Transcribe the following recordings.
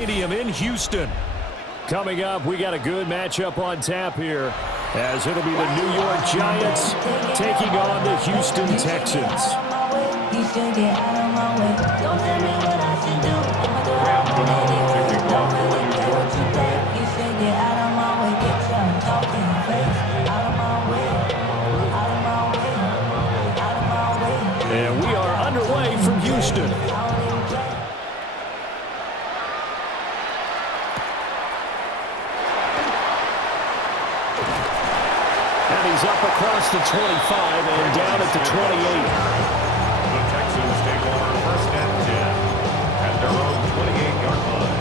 Stadium in Houston. Coming up, we got a good matchup on tap here, as it'll be the New York Giants taking on the Houston Texans. And we are underway from Houston. And he's up across the 25 and down at the 28. The Texans take over first and 10 at their own 28-yard line.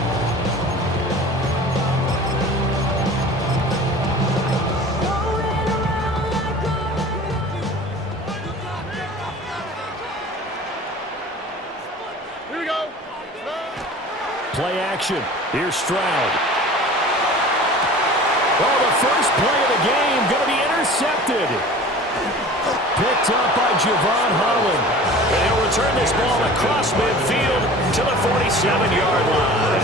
Here we go. Play action. Here's Stroud. Oh, the first play of the game going to be intercepted. Picked up by Javon Holland. And he'll return this ball across midfield to the 47-yard line.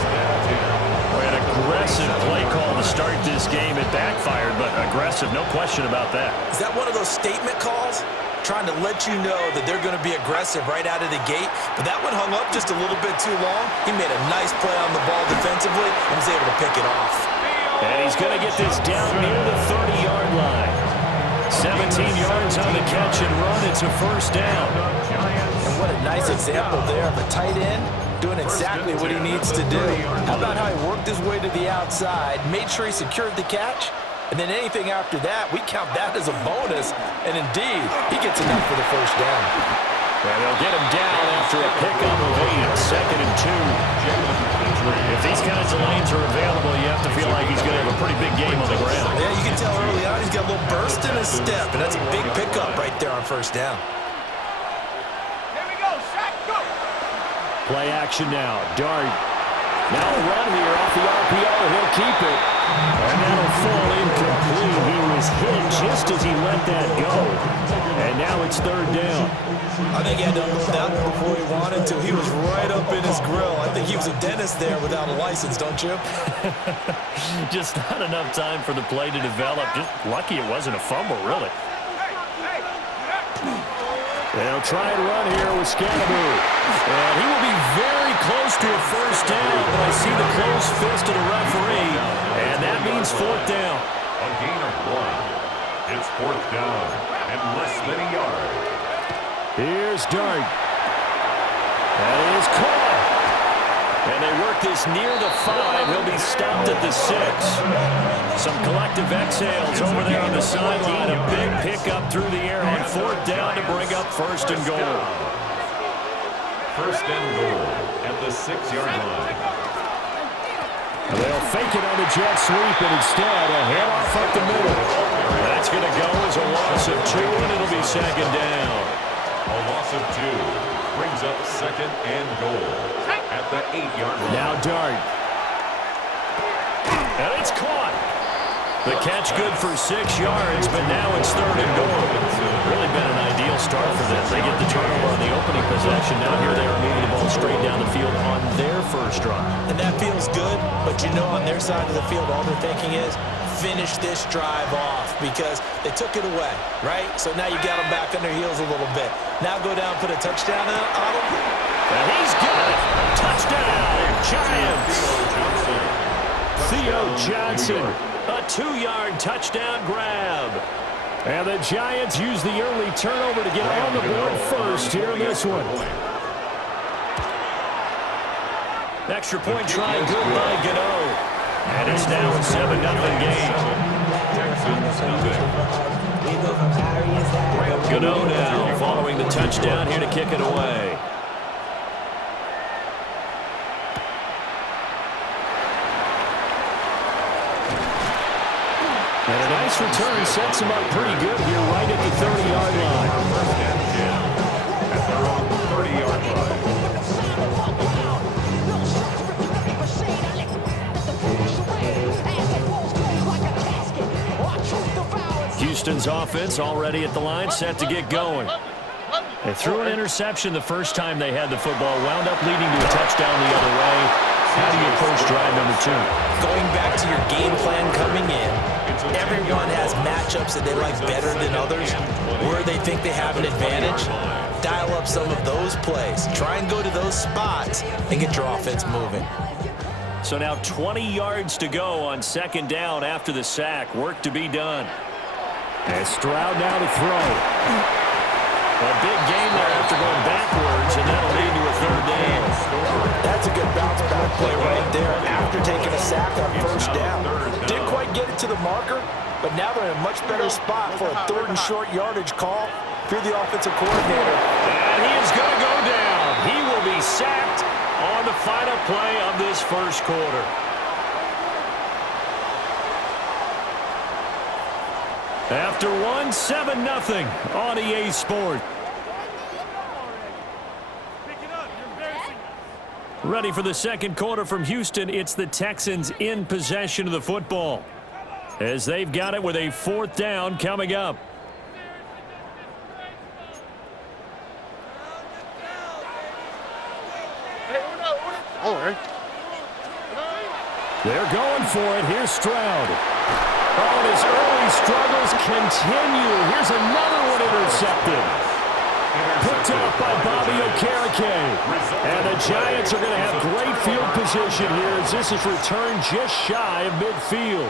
An aggressive play call to start this game. It backfired, but aggressive, no question about that. Is that one of those statement calls? Trying to let you know that they're going to be aggressive right out of the gate. But that one hung up just a little bit too long. He made a nice play on the ball defensively and was able to pick it off. And he's going to get this down near the 30-yard line. 17 yards on the catch and run. It's a first down. And what a nice example there of a tight end doing exactly what he needs to do. How about how he worked his way to the outside, made sure he secured the catch, and then anything after that, we count that as a bonus. And indeed, he gets enough for the first down. And they'll get him down after a pickup of 8, second and 2. If these kinds of lanes are available, you have to feel like he's going to have a pretty big game on the ground. Yeah, you can tell early on he's got a little burst in his step, and that's a big pickup right there on first down. Here we go. Shaq, go. Play action now. Dart. Now a run here off the RPO. He'll keep it. And that'll fall incomplete. He was hit just as he let that go. And now it's third down. I think he had to unload that one before he wanted to. He was right up in his grill. I think he was a dentist there without a license, don't you? Just not enough time for the play to develop. Just lucky it wasn't a fumble, really. They'll try and run here with Scannaboo. And he will be very close to a first down, but I see the closed fist of the referee, and that means fourth down. A gain of 1. It's fourth down and less than a yard. Here's Dart. That is caught. And they work this near the 5. He'll be stopped at the 6. Some collective exhales over there on the sideline. A big pickup through the air on fourth down to bring up first and goal. First and goal at the 6-yard line. They'll fake it on the jet sweep, and instead a handoff up the middle. That's going to go as a loss of 2, and it'll be second down. A loss of 2 brings up second and goal at the 8-yard line. Now Dart. And it's caught. The catch good for 6 yards, but now it's third and goal. Really been an ideal start for them. They get the turnover on the opening possession. Now here they are moving the ball straight down the field on their first drive. And that feels good, but you know on their side of the field all they're thinking is finish this drive off because they took it away, right? So now you got them back on their heels a little bit. Now go down and put a touchdown on them. And he's got it. Touchdown, Giants. Theo Johnson, a 2-yard touchdown grab. And the Giants use the early turnover to get on the board first here in this one. Extra point try good by Gano. And it's now a 7-0 game. Gano now following the touchdown here to kick it away. And a nice return sets him up pretty good here right at the 30-yard line. First and 10 at their own 30-yard line. Houston's offense already at the line, set to get going. They threw an interception the first time they had the football, wound up leading to a touchdown the other way. How do you approach drive number 2? Going back to your game plan coming in, everyone has matchups that they like better than others, where they think they have an advantage. Dial up some of those plays. Try and go to those spots and get your offense moving. So now 20 yards to go on second down after the sack. Work to be done. And Stroud now to throw. A big game there after going backwards, and that'll lead to a third down. That's a good bounce back play right there after taking a sack on first down. Didn't quite get it to the marker, but now they're in a much better spot for a third and short yardage call if you're the offensive coordinator. And he is going to go down. He will be sacked on the final play of this first quarter. After one, 7-0 on EA Sports. Ready for the second quarter from Houston. It's the Texans in possession of the football, as they've got it with a fourth down coming up. They're going for it. Here's Stroud. Oh, and his early struggles continue. Here's another one intercepted. Picked up by Bobby Okereke. And the Giants are going to have great field position here as this is returned just shy of midfield.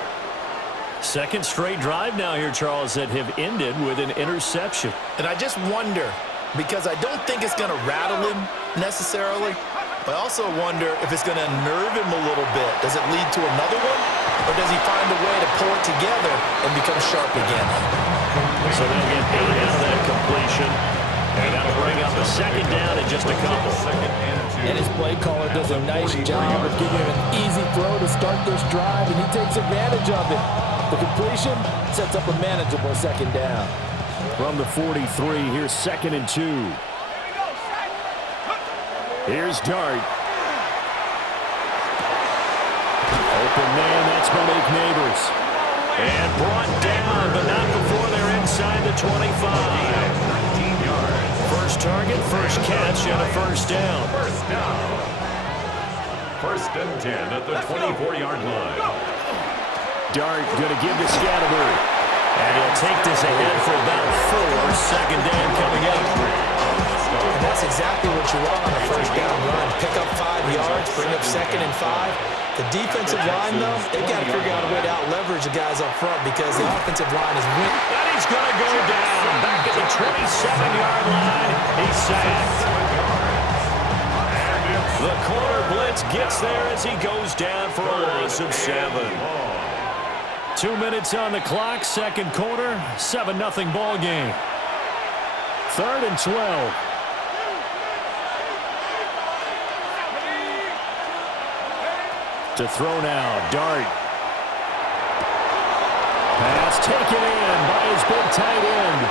Second straight drive now here, Charles, that have ended with an interception. And I just wonder, because I don't think it's going to rattle him necessarily, but I also wonder if it's going to nerve him a little bit. Does it lead to another one? Or does he find a way to pull it together and become sharp again? So they'll get 8 out of that completion. And that'll bring up a second down in just a couple. And his play caller does a nice job of giving him an easy throw to start this drive, and he takes advantage of it. The completion sets up a manageable second down. From the 43, here's 2nd and 2. Here's Dart. Open man, that's Malik Neighbors. And brought down, but not before they're inside the 25. 19 yards. First target, first catch, and a first down. First and 10 at the 24-yard line. Dart going to give to Scatterberg. And he'll take this ahead for about 4. Second down coming up. And that's exactly what you want on a first down run. Pick up 5 yards, bring up 2nd and 5. The defensive line, though, they've got to figure out a way to out-leverage the guys up front because the offensive line is winning. And he's going to go down back at the 27-yard line. He's sacked. The corner blitz gets there as he goes down for a loss of 7. 2 minutes on the clock, second quarter, 7-0 ball game. 3rd and 12. To throw now, Dart. Pass taken in by his big tight end.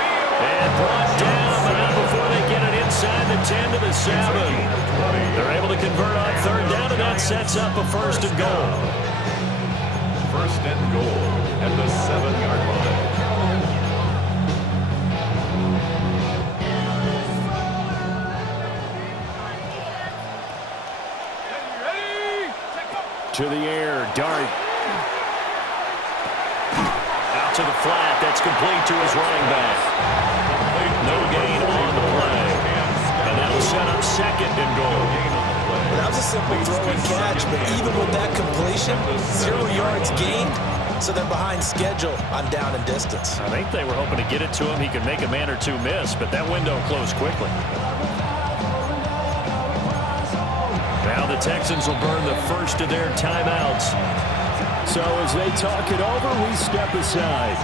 And brought down, but not before they get it inside the 10 to the 7. They're able to convert on third down, and that sets up a first and goal. First and goal at the 7-yard line. To the air, Dart. Out to the flat, that's complete to his running back. No gain on the play. And that'll set up second and goal. That was a simple throw and catch, but even with that completion, 0 yards gained, so they're behind schedule on down and distance. I think they were hoping to get it to him. He could make a man or two miss, but that window closed quickly. Now the Texans will burn the first of their timeouts. So as they talk it over, we step aside.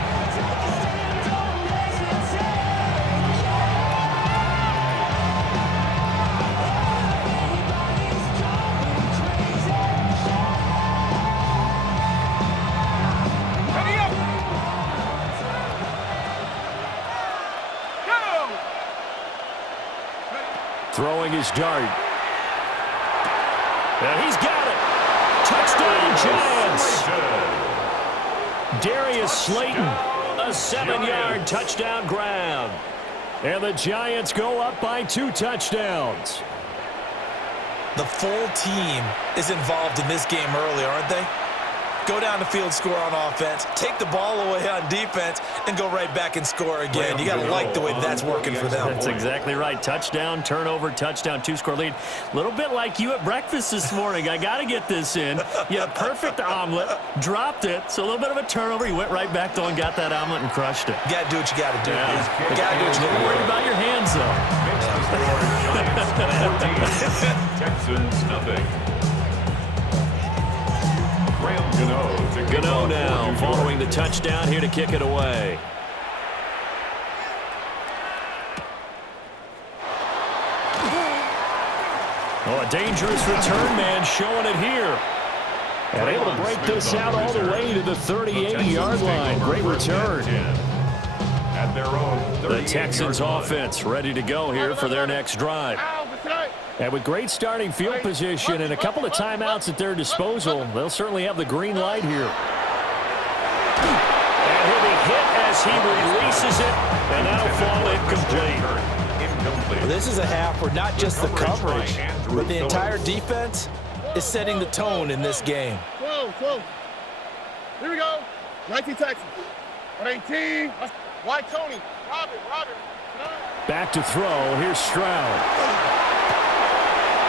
Throwing his Dart. And he's got it. Touchdown, Giants. Darius Slayton, a 7-yard touchdown grab. And the Giants go up by 2 touchdowns. The full team is involved in this game early, aren't they? Go down the field, score on offense, take the ball away on defense, and go right back and score again. You got to like the way that's working for them. That's exactly right. Touchdown, turnover, touchdown, two-score lead. A little bit like you at breakfast this morning. I got to get this in. You had a perfect omelet, dropped it, so a little bit of a turnover. You went right back, though, and got that omelet and crushed it. You got to do what you got to do. Yeah. You got to do what you got to do. Worried about your hands, though. Texans nothing. Gano now following the touchdown here to kick it away. Oh, a dangerous return man showing it here. And able to break this out all the way to the 38-yard line. Great return. At their own The Texans offense ready to go here for their next drive. And with great starting field position and a couple of timeouts at their disposal, they'll certainly have the green light here. And he'll be hit as he releases it, and that'll fall incomplete. Well, this is a half where not just the coverage, but the entire defense is setting the tone in this game. 12. Here we go. 19 Texans. 18. Why Tony? Robin. Back to throw. Here's Stroud.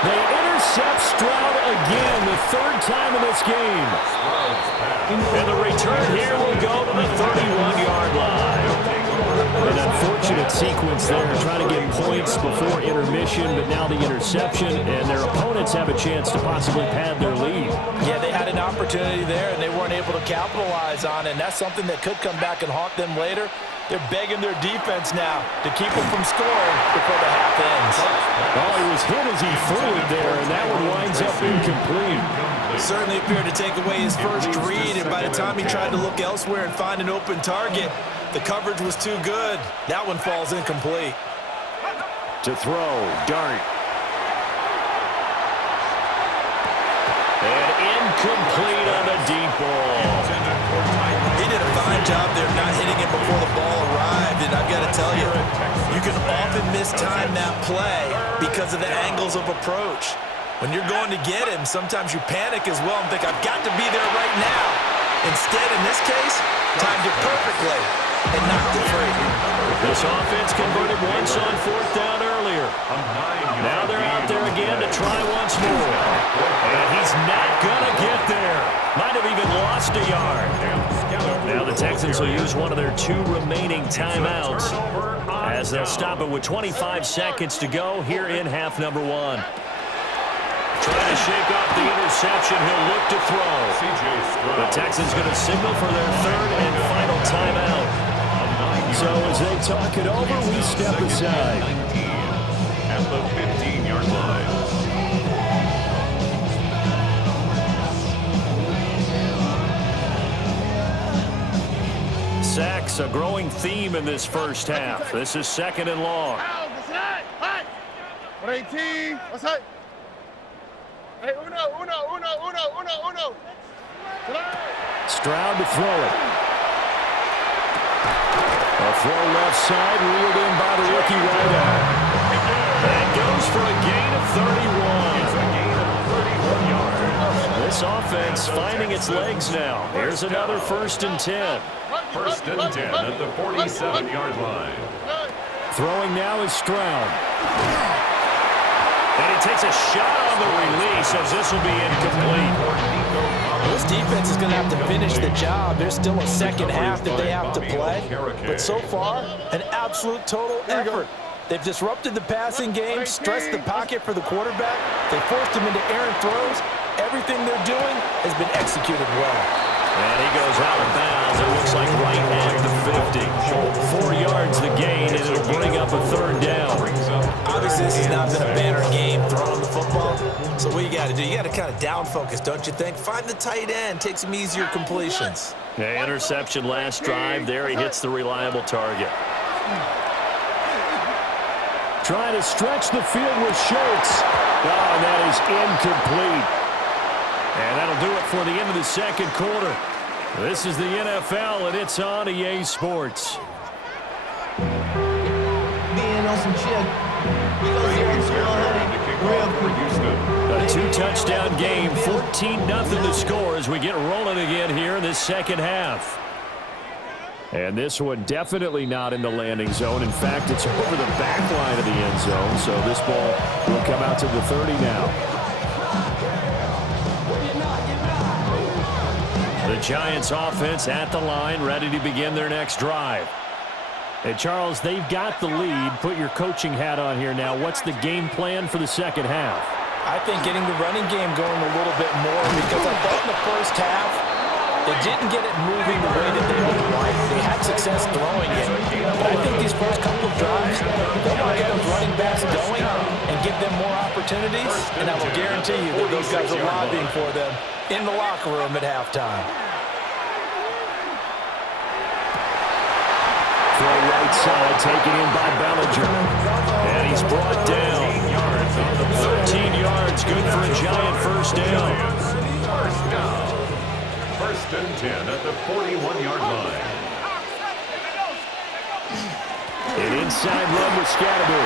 They intercept Stroud again, the third time in this game. And the return here will go to the 31-yard line. An unfortunate sequence there, trying to get points before intermission, but now the interception, and their opponents have a chance to possibly pad their lead. Yeah, they had an opportunity there, and they weren't able to capitalize on it, and that's something that could come back and haunt them later. They're begging their defense now to keep them from scoring before the half ends. Oh, he was hit as he threw it there, and that one winds up incomplete. Certainly appeared to take away his first read, and by the time he tried to look elsewhere and find an open target, the coverage was too good. That one falls incomplete. To throw, Dart. And incomplete on the deep ball. He did a fine job there not hitting it before the ball arrived, and I've got to tell you, you can often mistime that play because of the angles of approach. When you're going to get him, sometimes you panic as well and think, I've got to be there right now. Instead, in this case, timed it perfectly and knocked it free. This offense converted once on fourth down earlier. Now they're out there again to try once more. And he's not going to get there. Might have even lost a yard. Now the Texans will use one of their two remaining timeouts as they'll stop it with 25 seconds to go here in half number one. Trying to shake off the interception. He'll look to throw. The Texans going to signal for their third and final timeout. So as they talk it over, we step aside. At the 15-yard line. Sacks, a growing theme in this first half. This is second and long. 18. What's that? Hey, uno. Stroud to throw it. A throw left side, reeled in by the rookie wideout. And goes for a gain of 31. This offense finding its legs now. Here's another 1st and 10. 1st and 10 at the 47-yard line. Throwing now is Stroud. And he takes a shot on the release as this will be incomplete. This defense is going to have to finish the job. There's still a second half that they have to play. But so far, an absolute total effort. They've disrupted the passing game, stressed the pocket for the quarterback. They forced him into errant throws. Everything they're doing has been executed well. And he goes out of bounds. It looks like right at the 50. 4 yards the gain, and it'll bring up a third down. Obviously, this has not been a banner game throwing the football. So what you got to do, you got to kind of down focus, don't you think? Find the tight end, take some easier completions. Yeah, interception last drive. There he hits the reliable target. Trying to stretch the field with Schultz. Oh, and that is incomplete. And that'll do it for the end of the second quarter. This is the NFL, and it's on EA Sports. Being on some shit. We go 0-2 on A Two-touchdown game, 14-0 the score as we get rolling again here in this second half. And this one definitely not in the landing zone. In fact, it's over the back line of the end zone, so this ball will come out to the 30 now. The Giants offense at the line, ready to begin their next drive. Hey, Charles, they've got the lead. Put your coaching hat on here now. What's the game plan for the second half? I think getting the running game going a little bit more, because I thought in the first half they didn't get it moving the way that they would like. They had success throwing it, but I think these first couple of drives, they want to get those running backs going and give them more opportunities, and I will guarantee you that those guys are lobbying for them in the locker room at halftime. Throw right side, taken in by Bellinger. And he's brought down. 13 yards, good for a Giant first down. First and 10 at the 41-yard line. An inside run with Scatterby.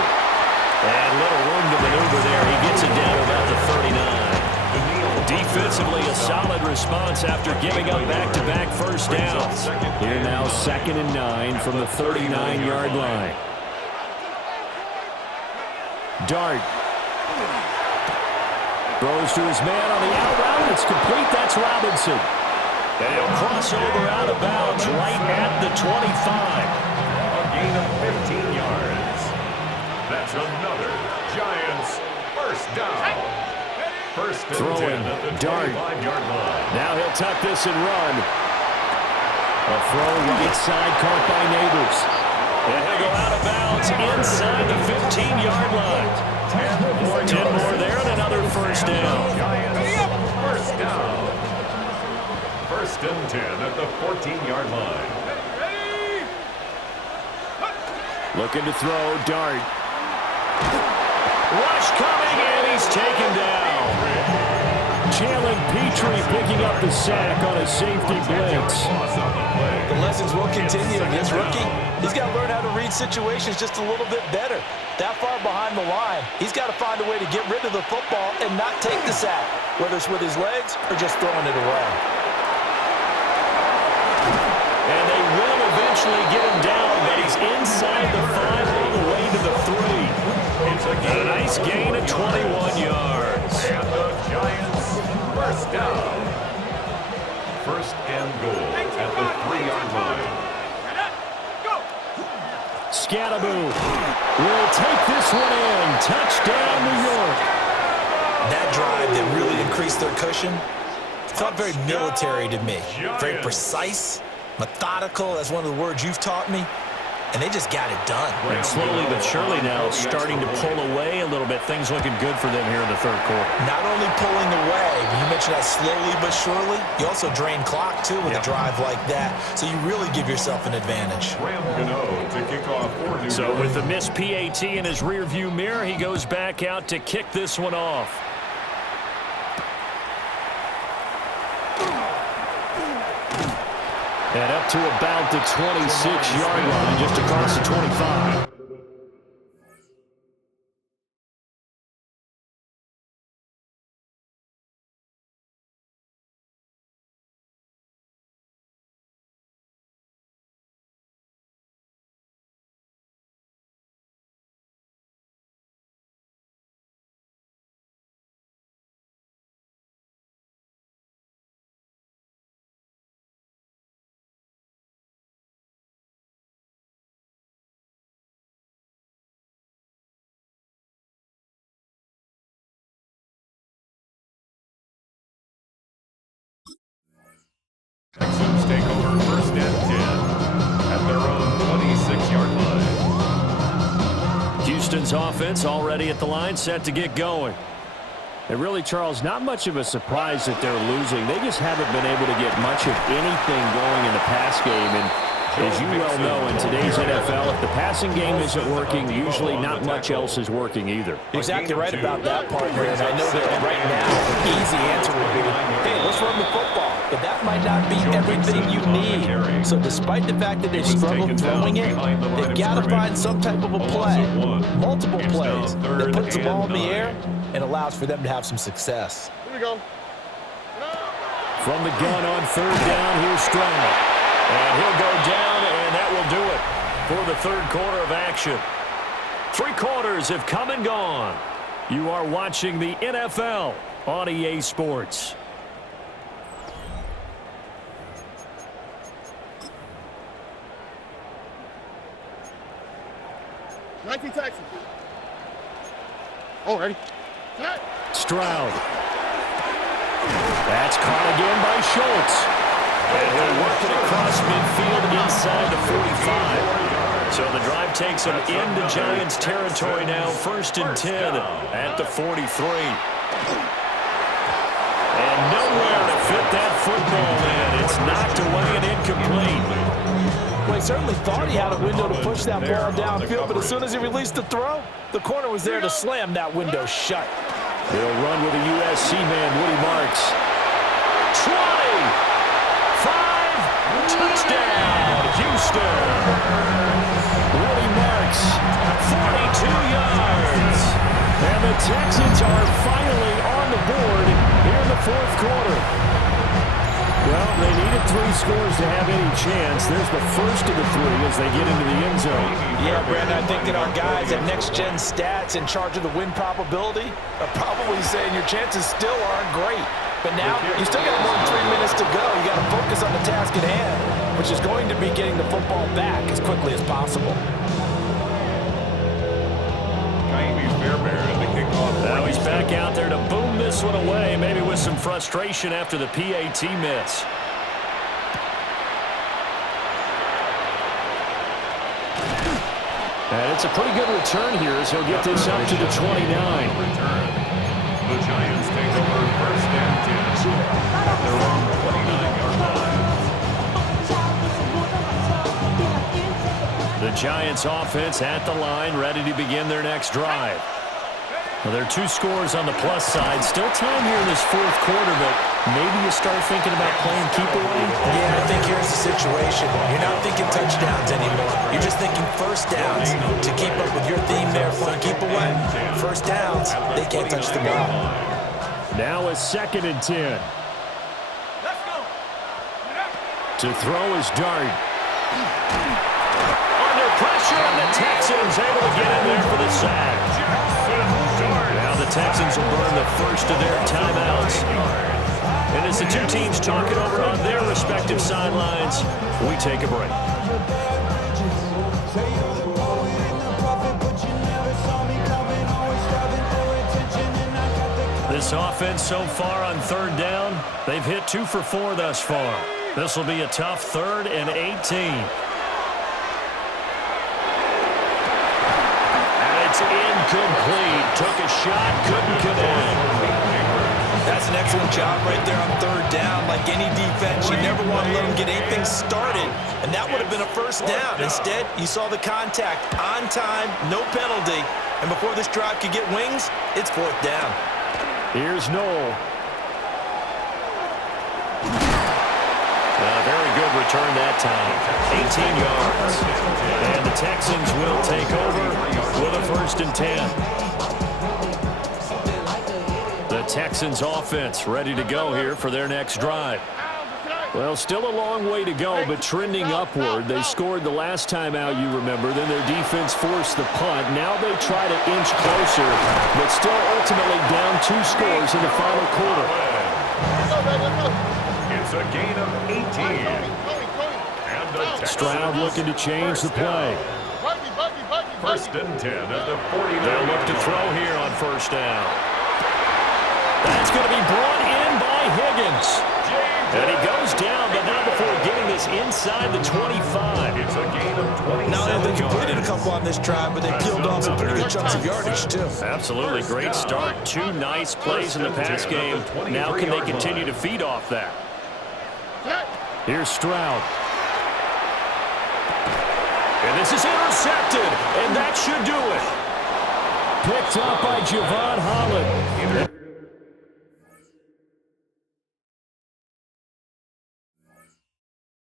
And little room to maneuver there. He gets it down about the 39. Defensively, a solid response after giving up back-to-back first downs. Here now, 2nd and 9 from the 39-yard line. Dart. Throws to his man on the out route. It's complete. That's Robinson. And he'll cross over out of bounds right at the 25. A gain of 15 yards. That's another Giants first down. First and throwing, 10 at the Dart. 25-yard line. Now he'll tuck this and run. A throw right side caught by Neighbors. And he'll go out of bounds inside the 15-yard line. 10 more there and another first down. Giants first down. First and 10 at the 14-yard line. Looking to throw, Dart. Rush coming, and he's taken down. Jalen Petrie picking up the sack on a safety blitz. The lessons will continue. This rookie, he's got to learn how to read situations just a little bit better. That far behind the line, he's got to find a way to get rid of the football and not take the sack, whether it's with his legs or just throwing it away. And they will eventually get him down, but he's inside the 5 all the way to the 3. A nice gain of 21 yards. And the Giants first down. First and goal at the 3-yard line. Scatterby will take this one in. Touchdown, New York. That drive that really increased their cushion felt very military to me. Very precise, methodical. That's one of the words you've taught me. And they just got it done. And slowly but surely now starting to pull away a little bit. Things looking good for them here in the third quarter. Not only pulling away, but you mentioned that slowly but surely. You also drain clock, too, with a drive like that. So you really give yourself an advantage. To kick off for New So York. with the missed PAT in his rearview mirror, he goes back out to kick this one off. And up to about the 26-yard line, just across the 25. Texans take over first and 10 at their own 26-yard line. Houston's offense already at the line, set to get going. And really, Charles, not much of a surprise that they're losing. They just haven't been able to get much of anything going in the pass game. And as you well know, in today's NFL, if the passing game isn't working, usually not much else is working either. Exactly right about that, partner. And I know that right now, the easy answer would be, hey, let's run the football. But that might not be everything you need. So despite the fact that they've struggled throwing it, they've got to find some type of a play, multiple plays, that puts the ball in the air and allows for them to have some success. Here we go. From the gun on third down, here's Stroud. And he'll go down, and that will do it for the third quarter of action. 3 quarters have come and gone. You are watching the NFL on EA Sports. Texas. Oh, ready? Stroud. That's caught again by Schultz. And he'll work it across midfield inside the 45. So the drive takes him into Giants territory now. 1st and 10 at the 43. And nowhere to fit that football in. It's knocked away and incomplete. Well, he certainly thought he had a window to push that ball downfield, but as soon as he released the throw, the corner was there to slam that window shut. He'll run with a USC man, Woody Marks. 20! 5! Touchdown, Houston! Woody Marks, 42 yards. And the Texans are finally on the board here in the 4th quarter. Well, they needed 3 scores to have any chance. There's the first of the 3 as they get into the end zone. Yeah, Brandon, I think that our guys at Next Gen Stats in charge of the win probability are probably saying your chances still aren't great. But now, you still got more than 3 minutes to go. You got to focus on the task at hand, which is going to be getting the football back as quickly as possible. Now he's back out there to boom this one away, maybe with some frustration after the PAT miss. And it's a pretty good return here as he'll get this up to the 29. The Giants take over 1st and 10 at their own 29-yard line. The Giants offense at the line, ready to begin their next drive. Well, there are 2 scores on the plus side. Still time here in this 4th quarter, but maybe you start thinking about playing keep away? Yeah, I think here's the situation. You're not thinking touchdowns anymore. You're just thinking first downs. To keep up with your theme there, playing keep away. First downs, they can't touch the ball. Now a 2nd and 10. To throw is Dart. Under pressure, and the Texans able to get in there for the sack. Now the Texans will burn the first of their timeouts. And as the 2 teams talk it over on their respective sidelines, we take a break. This offense so far on 3rd down, they've hit 2 for 4 thus far. This will be a tough 3rd and 18. Incomplete. Took a shot, couldn't connect. That's an excellent job right there on 3rd down. Like any defense, you never want to let them get anything started, and that would have been a first down. Instead, you saw the contact on time, no penalty, and before this drive could get wings, it's 4th down. Here's Noel. Very good return that time. 18 yards. And the Texans will take over with a 1st and 10. The Texans offense ready to go here for their next drive. Well, still a long way to go, but trending upward. They scored the last time out, you remember. Then their defense forced the punt. Now they try to inch closer, but still ultimately down 2 scores in the final quarter. It's a gain of 18. And Stroud looking to change the play. 1st and 10 at the 49. They'll look to throw here on 1st down. That's going to be brought in by Higgins. And he goes down, but not before getting this inside the 25. It's a gain of 27. Now they completed a couple on this drive, but they peeled off some pretty good chunks of yardage, too. Absolutely. Great start. 2 nice plays in the pass game. Now can they continue to feed off that? Here's Stroud. And this is intercepted, and that should do it. Picked up by Javon Holland.